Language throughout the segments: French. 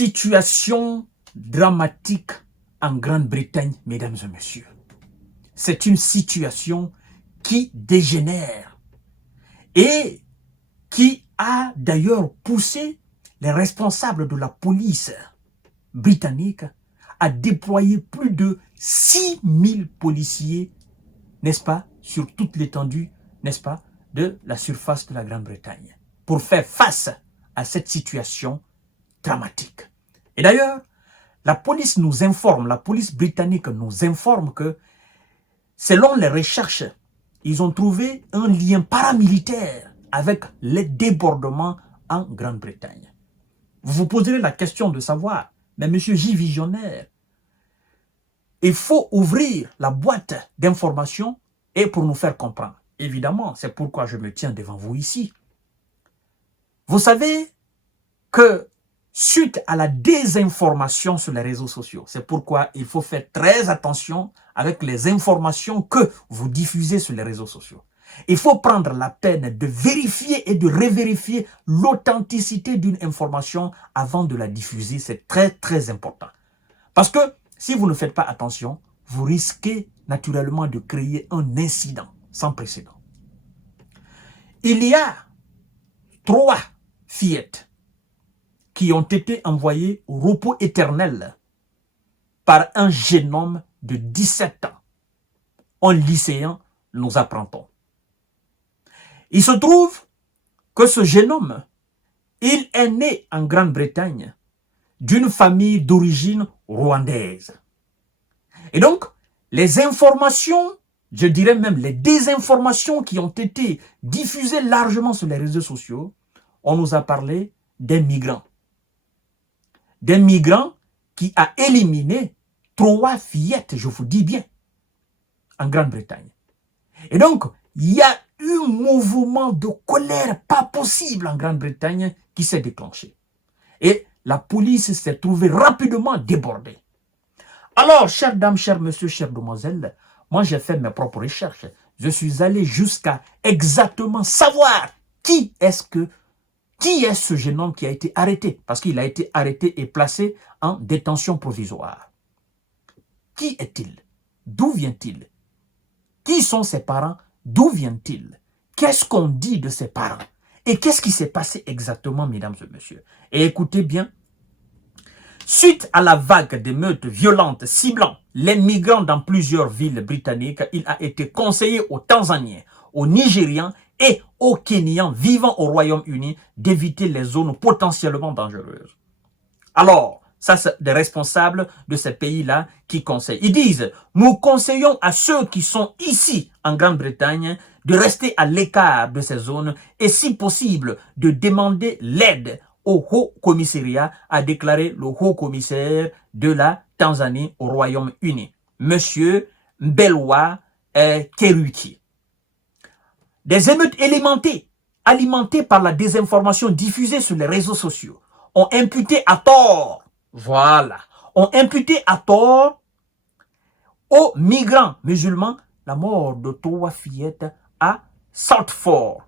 Situation dramatique en Grande-Bretagne, mesdames et messieurs. C'est une situation qui dégénère et qui a d'ailleurs poussé les responsables de la police britannique à déployer plus de 6000 policiers, n'est-ce pas, sur toute l'étendue, n'est-ce pas, de la surface de la Grande-Bretagne, pour faire face à cette situation dramatique. Et d'ailleurs, la police nous informe, la police britannique nous informe que, selon les recherches, ils ont trouvé un lien paramilitaire avec les débordements en Grande-Bretagne. Vous vous poserez la question de savoir, mais monsieur J. Visionnaire, il faut ouvrir la boîte d'informations et pour nous faire comprendre. Évidemment, c'est pourquoi je me tiens devant vous ici. Vous savez que suite à la désinformation sur les réseaux sociaux, c'est pourquoi il faut faire très attention avec les informations que vous diffusez sur les réseaux sociaux. Il faut prendre la peine de vérifier et de revérifier l'authenticité d'une information avant de la diffuser. C'est très, très important. Parce que si vous ne faites pas attention, vous risquez naturellement de créer un incident sans précédent. Il y a 3 fillettes qui ont été envoyées au repos éternel par un jeune homme de 17 ans. Un lycéen, nous apprendons. Il se trouve que ce jeune homme, il est né en Grande-Bretagne d'une famille d'origine rwandaise. Et donc, les informations, je dirais même les désinformations qui ont été diffusées largement sur les réseaux sociaux, on nous a parlé des migrants. Des migrants qui a éliminé 3 fillettes, je vous dis bien, en Grande-Bretagne. Et donc, il y a un mouvement de colère pas possible en Grande-Bretagne qui s'est déclenché. Et la police s'est trouvée rapidement débordée. Alors, chères dames, chers messieurs, chères demoiselles, moi j'ai fait mes propres recherches. Je suis allé jusqu'à exactement savoir qui est ce jeune homme qui a été arrêté, parce qu'il a été arrêté et placé en détention provisoire. Qui est-il? D'où vient-il? Qui sont ses parents? D'où vient-il? Qu'est-ce qu'on dit de ses parents? Et qu'est-ce qui s'est passé exactement, mesdames et messieurs? Et écoutez bien, suite à la vague d'émeutes violentes ciblant les migrants dans plusieurs villes britanniques, il a été conseillé aux Tanzaniens, aux Nigérians et aux Kenyans vivant au Royaume-Uni d'éviter les zones potentiellement dangereuses. Alors, ça c'est des responsables de ces pays-là qui conseillent. Ils disent, nous conseillons à ceux qui sont ici en Grande-Bretagne de rester à l'écart de ces zones et si possible de demander l'aide au Haut Commissariat, a déclaré le Haut Commissaire de la Tanzanie au Royaume-Uni, Monsieur Mbelwa Keruti. Des émeutes alimentées par la désinformation diffusée sur les réseaux sociaux ont imputé à tort, ont imputé à tort aux migrants musulmans la mort de 3 fillettes à Salford.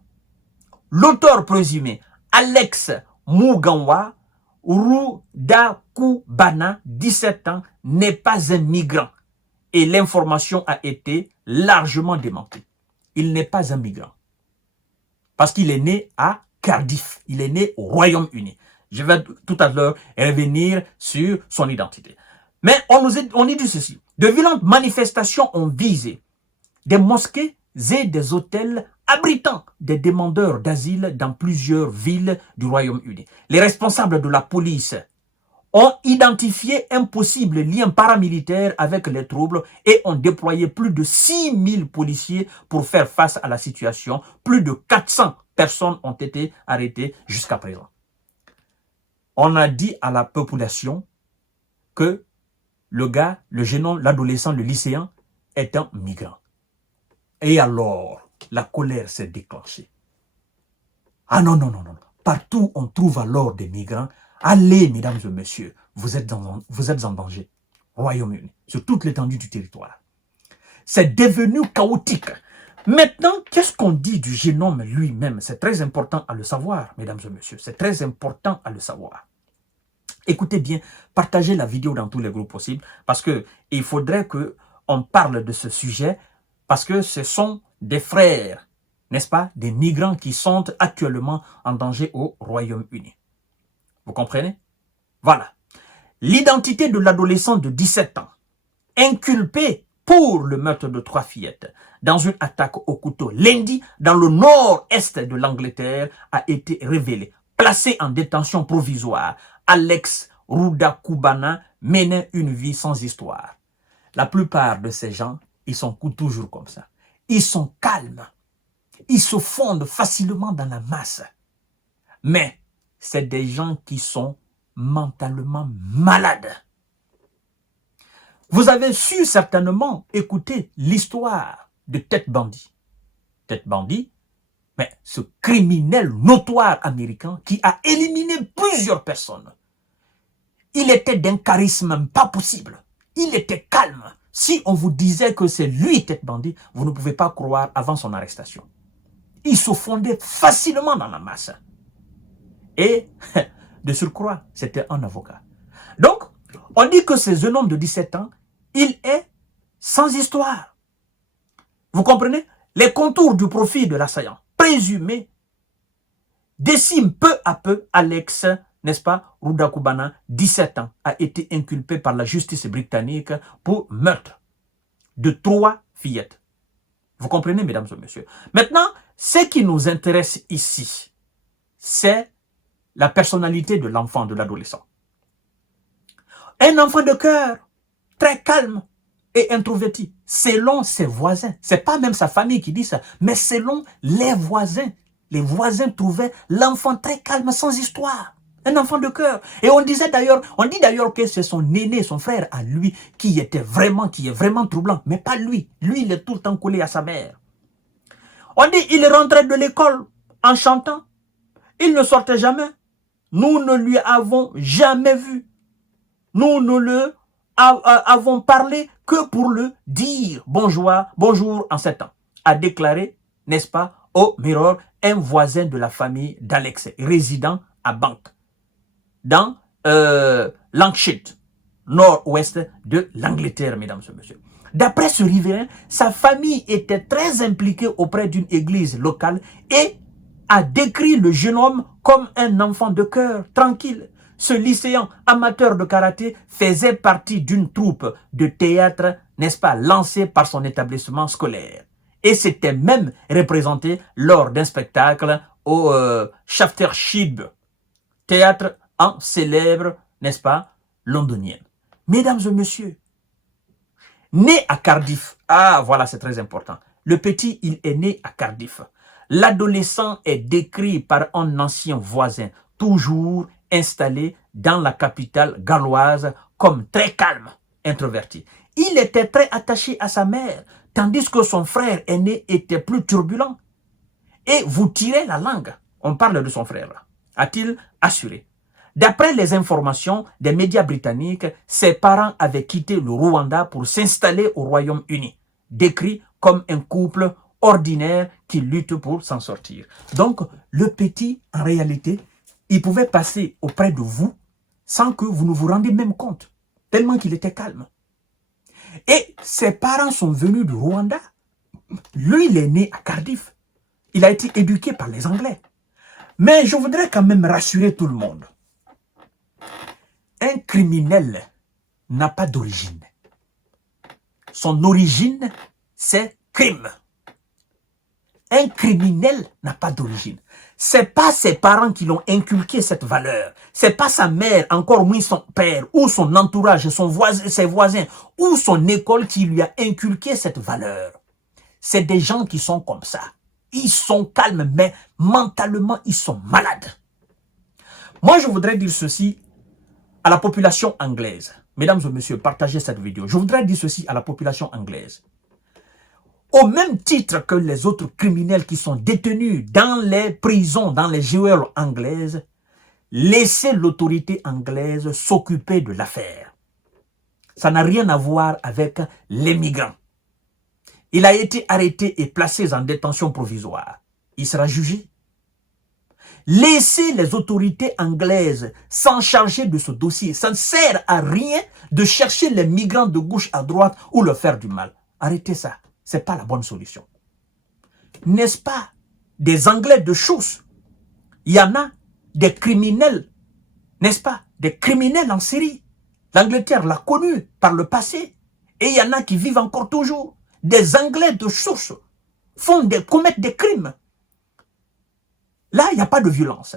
L'auteur présumé, Alex Muganwa Rudakubana, 17 ans, n'est pas un migrant. Et l'information a été largement démentée. Il n'est pas un migrant. Parce qu'il est né à Cardiff. Il est né au Royaume-Uni. Je vais tout à l'heure revenir sur son identité. Mais on dit ceci. De violentes manifestations ont visé des mosquées et des hôtels abritant des demandeurs d'asile dans plusieurs villes du Royaume-Uni. Les responsables de la police ont identifié un possible lien paramilitaire avec les troubles et ont déployé plus de 6000 policiers pour faire face à la situation. Plus de 400 personnes ont été arrêtées jusqu'à présent. On a dit à la population que le gars, le jeune homme, l'adolescent, le lycéen est un migrant. Et alors, la colère s'est déclenchée. Ah non. Partout on trouve alors des migrants. Allez, mesdames et messieurs, vous êtes en danger. Royaume-Uni, sur toute l'étendue du territoire. C'est devenu chaotique. Maintenant, qu'est-ce qu'on dit du jeune homme lui-même? C'est très important à le savoir, mesdames et messieurs. C'est très important à le savoir. Écoutez bien, partagez la vidéo dans tous les groupes possibles parce que il faudrait qu'on parle de ce sujet parce que ce sont des frères, n'est-ce pas, des migrants qui sont actuellement en danger au Royaume-Uni. Vous comprenez? Voilà. L'identité de l'adolescent de 17 ans, inculpé pour le meurtre de 3 fillettes dans une attaque au couteau lundi dans le nord-est de l'Angleterre, a été révélée. Placé en détention provisoire, Alex Rudakubana menait une vie sans histoire. La plupart de ces gens, ils sont toujours comme ça. Ils sont calmes. Ils se fondent facilement dans la masse. Mais c'est des gens qui sont mentalement malades. Vous avez su certainement écouter l'histoire de Ted Bundy. Ted Bundy, mais ce criminel notoire américain qui a éliminé plusieurs personnes. Il était d'un charisme pas possible. Il était calme. Si on vous disait que c'est lui Ted Bundy, vous ne pouvez pas croire avant son arrestation. Il se fondait facilement dans la masse. Et de surcroît, c'était un avocat. Donc, on dit que c'est un homme de 17 ans, il est sans histoire. Vous comprenez? Les contours du profil de l'assaillant présumé déciment peu à peu Alex, n'est-ce pas, Rudakubana, 17 ans, a été inculpé par la justice britannique pour meurtre de 3 fillettes. Vous comprenez, mesdames et messieurs? Maintenant, ce qui nous intéresse ici, c'est la personnalité de l'enfant, de l'adolescent. Un enfant de cœur, très calme et introverti, selon ses voisins. Ce n'est pas même sa famille qui dit ça, mais selon les voisins. Les voisins trouvaient l'enfant très calme, sans histoire. Un enfant de cœur. Et on dit d'ailleurs que c'est son aîné, son frère à lui, qui est vraiment troublant. Mais pas lui. Lui, il est tout le temps collé à sa mère. On dit il rentrait de l'école en chantant. Il ne sortait jamais. Nous ne lui avons jamais vu. Nous ne le avons parlé que pour le dire bonjour en 7 ans, a déclaré, n'est-ce pas, au Mirror, un voisin de la famille d'Alex, résident à Bank, dans Lancashire, nord-ouest de l'Angleterre, mesdames et messieurs. D'après ce riverain, sa famille était très impliquée auprès d'une église locale et a décrit le jeune homme comme un enfant de cœur, tranquille. Ce lycéen amateur de karaté faisait partie d'une troupe de théâtre, n'est-ce pas, lancée par son établissement scolaire. Et s'était même représenté lors d'un spectacle au Shaftershib, théâtre en célèbre, n'est-ce pas, londonienne. Mesdames et messieurs, né à Cardiff, ah voilà, c'est très important. Le petit, il est né à Cardiff. L'adolescent est décrit par un ancien voisin, toujours installé dans la capitale galloise comme très calme, introverti. Il était très attaché à sa mère, tandis que son frère aîné était plus turbulent. Et vous tirez la langue. On parle de son frère là, a-t-il assuré. D'après les informations des médias britanniques, ses parents avaient quitté le Rwanda pour s'installer au Royaume-Uni, décrit comme un couple ordinaire qui lutte pour s'en sortir. Donc, le petit, en réalité, il pouvait passer auprès de vous sans que vous ne vous rendiez même compte, tellement qu'il était calme. Et ses parents sont venus du Rwanda. Lui, il est né à Cardiff. Il a été éduqué par les Anglais. Mais je voudrais quand même rassurer tout le monde. Un criminel n'a pas d'origine. Son origine, c'est crime. Un criminel n'a pas d'origine. C'est pas ses parents qui l'ont inculqué cette valeur. C'est pas sa mère, encore moins son père, ou son entourage, ses voisins, ou son école qui lui a inculqué cette valeur. C'est des gens qui sont comme ça. Ils sont calmes, mais mentalement, ils sont malades. Moi, je voudrais dire ceci à la population anglaise. Mesdames et messieurs, partagez cette vidéo. Je voudrais dire ceci à la population anglaise. Au même titre que les autres criminels qui sont détenus dans les prisons, dans les geôles anglaises, laissez l'autorité anglaise s'occuper de l'affaire. Ça n'a rien à voir avec les migrants. Il a été arrêté et placé en détention provisoire. Il sera jugé. Laissez les autorités anglaises s'en charger de ce dossier. Ça ne sert à rien de chercher les migrants de gauche à droite ou leur faire du mal. Arrêtez ça. Ce n'est pas la bonne solution. N'est-ce pas des Anglais de chose? Il y en a des criminels, n'est-ce pas? Des criminels en série. L'Angleterre l'a connu par le passé. Et il y en a qui vivent encore toujours. Des Anglais de source commettent des crimes. Là, il n'y a pas de violence.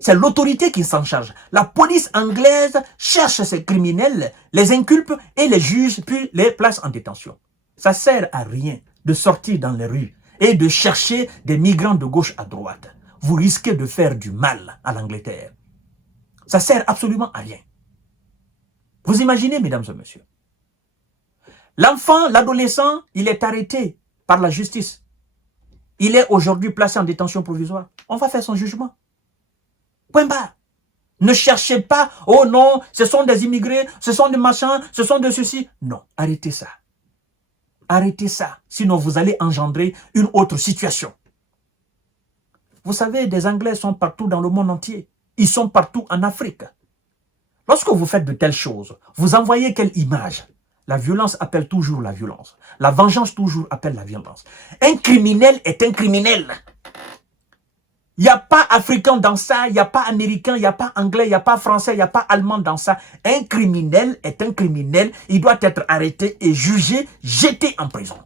C'est l'autorité qui s'en charge. La police anglaise cherche ces criminels, les inculpe et les juge, puis les place en détention. Ça ne sert à rien de sortir dans les rues et de chercher des migrants de gauche à droite. Vous risquez de faire du mal à l'Angleterre. Ça ne sert absolument à rien. Vous imaginez, mesdames et messieurs, l'enfant, l'adolescent, il est arrêté par la justice. Il est aujourd'hui placé en détention provisoire. On va faire son jugement. Point barre. Ne cherchez pas, oh non, ce sont des immigrés, ce sont des machins, ce sont de ceci. Non, arrêtez ça. Arrêtez ça, sinon vous allez engendrer une autre situation. Vous savez, des Anglais sont partout dans le monde entier. Ils sont partout en Afrique. Lorsque vous faites de telles choses, vous envoyez quelle image? La violence appelle toujours la violence. La vengeance toujours appelle la violence. Un criminel est un criminel. Il n'y a pas africain dans ça, il n'y a pas américain, il n'y a pas anglais, il n'y a pas français, il n'y a pas allemand dans ça. Un criminel est un criminel. Il doit être arrêté et jugé, jeté en prison.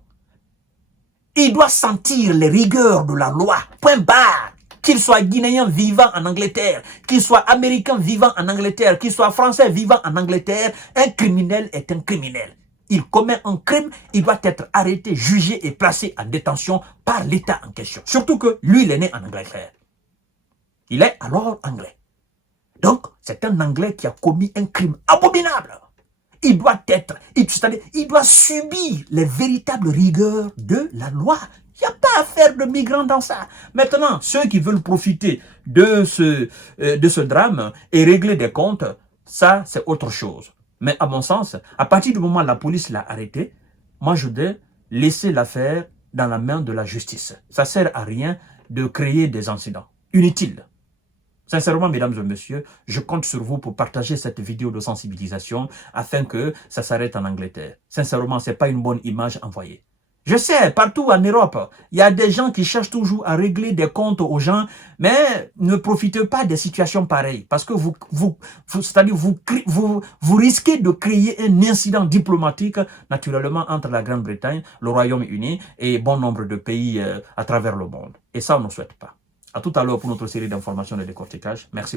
Il doit sentir les rigueurs de la loi. Point barre. Qu'il soit guinéen vivant en Angleterre, qu'il soit américain vivant en Angleterre, qu'il soit français vivant en Angleterre, un criminel est un criminel. Il commet un crime, il doit être arrêté, jugé et placé en détention par l'État en question. Surtout que lui, il est né en Angleterre. Il est alors anglais. Donc, c'est un Anglais qui a commis un crime abominable. Il doit être, c'est-à-dire, il doit subir les véritables rigueurs de la loi. Il n'y a pas à faire de migrants dans ça. Maintenant, ceux qui veulent profiter de ce drame et régler des comptes, ça, c'est autre chose. Mais à mon sens, à partir du moment où la police l'a arrêté, moi, je dois laisser l'affaire dans la main de la justice. Ça ne sert à rien de créer des incidents inutiles. Sincèrement, mesdames et messieurs, je compte sur vous pour partager cette vidéo de sensibilisation afin que ça s'arrête en Angleterre. Sincèrement, ce n'est pas une bonne image envoyée. Je sais, partout en Europe, il y a des gens qui cherchent toujours à régler des comptes aux gens, mais ne profitez pas des situations pareilles, parce que vous risquez de créer un incident diplomatique, naturellement, entre la Grande-Bretagne, le Royaume-Uni et bon nombre de pays à travers le monde. Et ça, on ne souhaite pas. À tout à l'heure pour notre série d'informations et de décortiquage. Merci beaucoup.